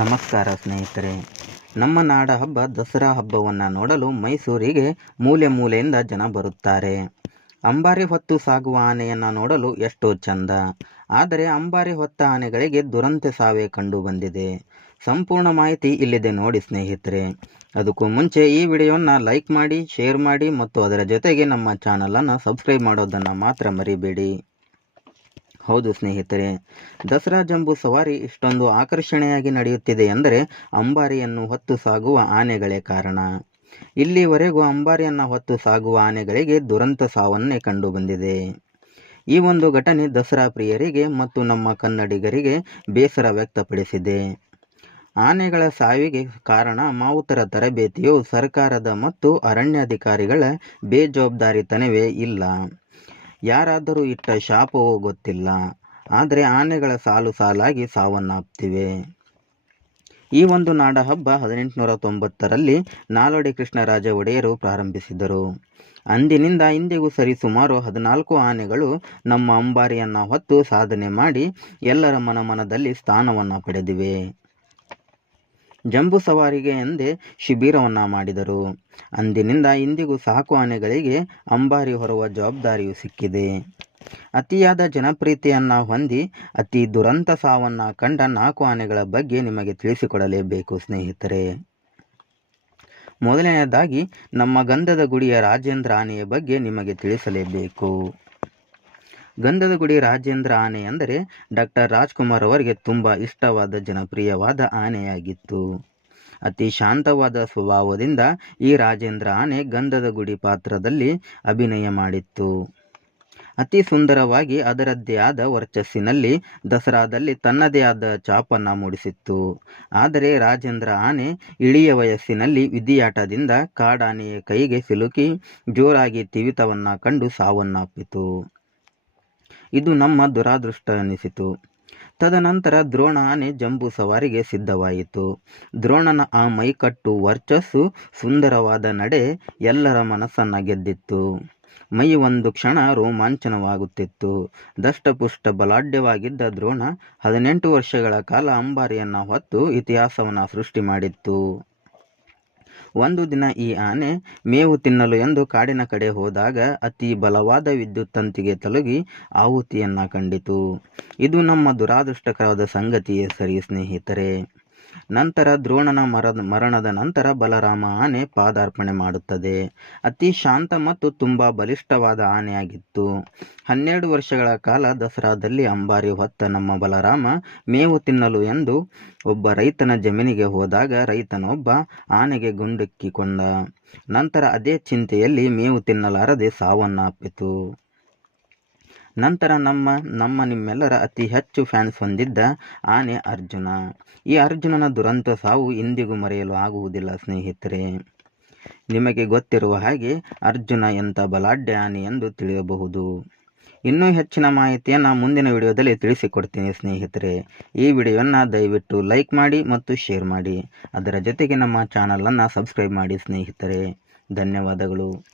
ನಮಸ್ಕಾರ ಸ್ನೇಹಿತರೆ. ನಮ್ಮ ನಾಡ ಹಬ್ಬ ದಸರಾ ಹಬ್ಬವನ್ನು ನೋಡಲು ಮೈಸೂರಿಗೆ ಮೂಲೆ ಮೂಲೆಯಿಂದ ಜನ ಬರುತ್ತಾರೆ. ಅಂಬಾರಿ ಹೊತ್ತು ಸಾಗುವ ಆನೆಯನ್ನು ನೋಡಲು ಎಷ್ಟೋ ಚಂದ. ಆದರೆ ಅಂಬಾರಿ ಹೊತ್ತ ಆನೆಗಳಿಗೆ ದುರಂತ ಸಾವೇ ಕಂಡು ಬಂದಿದೆ. ಸಂಪೂರ್ಣ ಮಾಹಿತಿ ಇಲ್ಲಿದೆ ನೋಡಿ ಸ್ನೇಹಿತರೆ. ಅದಕ್ಕೂ ಮುಂಚೆ ಈ ವಿಡಿಯೋವನ್ನು ಲೈಕ್ ಮಾಡಿ, ಶೇರ್ ಮಾಡಿ ಮತ್ತು ಅದರ ಜೊತೆಗೆ ನಮ್ಮ ಚಾನಲನ್ನು ಸಬ್ಸ್ಕ್ರೈಬ್ ಮಾಡೋದನ್ನು ಮಾತ್ರ ಮರಿಬೇಡಿ. ಹೌದು ಸ್ನೇಹಿತರೆ, ದಸರಾ ಜಂಬೂ ಸವಾರಿ ಇಷ್ಟೊಂದು ಆಕರ್ಷಣೆಯಾಗಿ ನಡೆಯುತ್ತಿದೆ ಎಂದರೆ ಅಂಬಾರಿಯನ್ನು ಹೊತ್ತು ಸಾಗುವ ಆನೆಗಳೇ ಕಾರಣ. ಇಲ್ಲಿವರೆಗೂ ಅಂಬಾರಿಯನ್ನು ಹೊತ್ತು ಸಾಗುವ ಆನೆಗಳಿಗೆ ದುರಂತ ಸಾವನ್ನೇ ಕಂಡು ಬಂದಿದೆ. ಈ ಒಂದು ಘಟನೆ ದಸರಾ ಪ್ರಿಯರಿಗೆ ಮತ್ತು ನಮ್ಮ ಕನ್ನಡಿಗರಿಗೆ ಬೇಸರ ವ್ಯಕ್ತಪಡಿಸಿದೆ. ಆನೆಗಳ ಸಾವಿಗೆ ಕಾರಣ ಮಾವುತರ ತರಬೇತಿಯು ಸರ್ಕಾರದ ಮತ್ತು ಅರಣ್ಯಾಧಿಕಾರಿಗಳ ಬೇಜವಾಬ್ದಾರಿತನವೇ ಇಲ್ಲ. ಯಾರಾದರೂ ಇಟ್ಟ ಶಾಪವೋ ಗೊತ್ತಿಲ್ಲ. ಆದರೆ ಆನೆಗಳ ಸಾಲು ಸಾಲಾಗಿ ಸಾವನ್ನಪ್ತಿವೆ. ಈ ಒಂದು ನಾಡ ಹಬ್ಬ ಹದಿನೆಂಟುನೂರ ತೊಂಬತ್ತರಲ್ಲಿ ನಾಲ್ವಡಿ ಕೃಷ್ಣರಾಜ ಒಡೆಯರು ಪ್ರಾರಂಭಿಸಿದರು. ಅಂದಿನಿಂದ ಇಂದಿಗೂ ಸರಿಸುಮಾರು ಹದಿನಾಲ್ಕು ಆನೆಗಳು ನಮ್ಮ ಅಂಬಾರಿಯನ್ನು ಹೊತ್ತು ಸಾಧನೆ ಮಾಡಿ ಎಲ್ಲರ ಮನಮನದಲ್ಲಿ ಸ್ಥಾನವನ್ನು ಪಡೆದಿವೆ. ಜಂಬೂ ಸವಾರಿಗೆ ಎಂದೇ ಶಿಬಿರವನ್ನು ಮಾಡಿದರು. ಅಂದಿನಿಂದ ಇಂದಿಗೂ ಸಾಕು ಆನೆಗಳಿಗೆ ಅಂಬಾರಿ ಹೊರುವ ಜವಾಬ್ದಾರಿಯು ಸಿಕ್ಕಿದೆ. ಅತಿಯಾದ ಜನಪ್ರೀತಿಯನ್ನು ಹೊಂದಿ ಅತಿ ದುರಂತ ಸಾವನ್ನು ಕಂಡ ನಾಲ್ಕು ಆನೆಗಳ ಬಗ್ಗೆ ನಿಮಗೆ ತಿಳಿಸಿಕೊಡಲೇಬೇಕು, ಸ್ನೇಹಿತರೆ. ಮೊದಲನೆಯದಾಗಿ, ನಮ್ಮ ಗಂಧದ ಗುಡಿಯ ರಾಜೇಂದ್ರ ಆನೆಯ ಬಗ್ಗೆ ನಿಮಗೆ ತಿಳಿಸಲೇಬೇಕು. ಗಂಧದ ಗುಡಿ ರಾಜೇಂದ್ರ ಆನೆ ಅಂದರೆ ಡಾಕ್ಟರ್ ರಾಜ್ಕುಮಾರ್ ಅವರಿಗೆ ತುಂಬ ಇಷ್ಟವಾದ ಜನಪ್ರಿಯವಾದ ಆನೆಯಾಗಿತ್ತು. ಅತಿ ಶಾಂತವಾದ ಸ್ವಭಾವದಿಂದ ಈ ರಾಜೇಂದ್ರ ಆನೆ ಗಂಧದ ಗುಡಿ ಪಾತ್ರದಲ್ಲಿ ಅಭಿನಯ ಮಾಡಿತ್ತು. ಅತಿ ಸುಂದರವಾಗಿ ಅದರದ್ದೇ ಆದ ವರ್ಚಸ್ಸಿನಲ್ಲಿ ದಸರಾದಲ್ಲಿ ತನ್ನದೇ ಆದ ಚಾಪನ್ನು ಮೂಡಿಸಿತ್ತು. ಆದರೆ ರಾಜೇಂದ್ರ ಆನೆ ಇಳಿಯ ವಯಸ್ಸಿನಲ್ಲಿ ವಿಧಿಯಾಟದಿಂದ ಕಾಡಾನೆಯ ಕೈಗೆ ಸಿಲುಕಿ ಜೋರಾಗಿ ತಿವಿತವನ್ನು ಕಂಡು ಸಾವನ್ನಪ್ಪಿತು. ಇದು ನಮ್ಮ ದುರಾದೃಷ್ಟ ಅನಿಸಿತು ತದನಂತರ ದ್ರೋಣ ಆನೆ ಜಂಬೂ ಸವಾರಿಗೆ ಸಿದ್ಧವಾಯಿತು. ದ್ರೋಣನ ಆ ಮೈಕಟ್ಟು ವರ್ಚಸ್ಸು ಸುಂದರವಾದ ನಡೆ ಎಲ್ಲರ ಮನಸ್ಸನ್ನು ಗೆದ್ದಿತ್ತು. ಮೈ ಒಂದು ಕ್ಷಣ ರೋಮಾಂಚನವಾಗುತ್ತಿತ್ತು. ದಷ್ಟಪುಷ್ಟ ಬಲಾಢ್ಯವಾಗಿದ್ದ ದ್ರೋಣ ಹದಿನೆಂಟು ವರ್ಷಗಳ ಕಾಲ ಅಂಬಾರಿಯನ್ನು ಹೊತ್ತು ಇತಿಹಾಸವನ್ನು ಸೃಷ್ಟಿ ಮಾಡಿತ್ತು. ಒಂದು ದಿನ ಈ ಆನೆ ಮೇವು ತಿನ್ನಲು ಎಂದು ಕಾಡಿನ ಕಡೆ ಹೋದಾಗ ಅತಿ ಬಲವಾದ ವಿದ್ಯುತ್ ತಂತಿಗೆ ತಲುಗಿ ಆಹುತಿಯನ್ನು ಕಂಡಿತು. ಇದು ನಮ್ಮ ದುರಾದೃಷ್ಟಕರವಾದ ಸಂಗತಿಯೇ ಸರಿ ಸ್ನೇಹಿತರೆ. ನಂತರ ದ್ರೋಣನ ಮರದ, ಮರಣದ ನಂತರ ಬಲರಾಮ ಆನೆ ಪಾದಾರ್ಪಣೆ ಮಾಡುತ್ತದೆ. ಅತಿ ಶಾಂತ ಮತ್ತು ತುಂಬ ಬಲಿಷ್ಠವಾದ ಆನೆಯಾಗಿತ್ತು. ಹನ್ನೆರಡು ವರ್ಷಗಳ ಕಾಲ ದಸರಾದಲ್ಲಿ ಅಂಬಾರಿ ಹೊತ್ತ ನಮ್ಮ ಬಲರಾಮ ಮೇವು ತಿನ್ನಲು ಎಂದು ಒಬ್ಬ ರೈತನ ಜಮೀನಿಗೆ ಹೋದಾಗ ರೈತನೊಬ್ಬ ಆನೆಗೆ ಗುಂಡಿಕ್ಕಿಕೊಂಡ ನಂತರ ಅದೇ ಚಿಂತೆಯಲ್ಲಿ ಮೇವು ತಿನ್ನಲಾರದೆ ಸಾವನ್ನಪ್ಪಿತು. ನಂತರ ನಮ್ಮ ನಮ್ಮ ನಿಮ್ಮೆಲ್ಲರ ಅತಿ ಹೆಚ್ಚು ಫ್ಯಾನ್ಸ್ ಹೊಂದಿದ್ದ ಆನೆ ಅರ್ಜುನ. ಈ ಅರ್ಜುನನ ದುರಂತ ಸಾವು ಇಂದಿಗೂ ಮರೆಯಲು ಆಗುವುದಿಲ್ಲ, ಸ್ನೇಹಿತರೆ. ನಿಮಗೆ ಗೊತ್ತಿರುವ ಹಾಗೆ ಅರ್ಜುನ ಎಂಥ ಬಲಾಢ್ಯ ಆನೆ ಎಂದು ತಿಳಿಯಬಹುದು. ಇನ್ನೂ ಹೆಚ್ಚಿನ ಮಾಹಿತಿಯನ್ನು ಮುಂದಿನ ವಿಡಿಯೋದಲ್ಲಿ ತಿಳಿಸಿಕೊಡ್ತೀನಿ, ಸ್ನೇಹಿತರೆ. ಈ ವಿಡಿಯೋವನ್ನು ದಯವಿಟ್ಟು ಲೈಕ್ ಮಾಡಿ ಮತ್ತು ಶೇರ್ ಮಾಡಿ. ಅದರ ಜೊತೆಗೆ ನಮ್ಮ ಚಾನಲನ್ನು ಸಬ್ಸ್ಕ್ರೈಬ್ ಮಾಡಿ, ಸ್ನೇಹಿತರೆ. ಧನ್ಯವಾದಗಳು.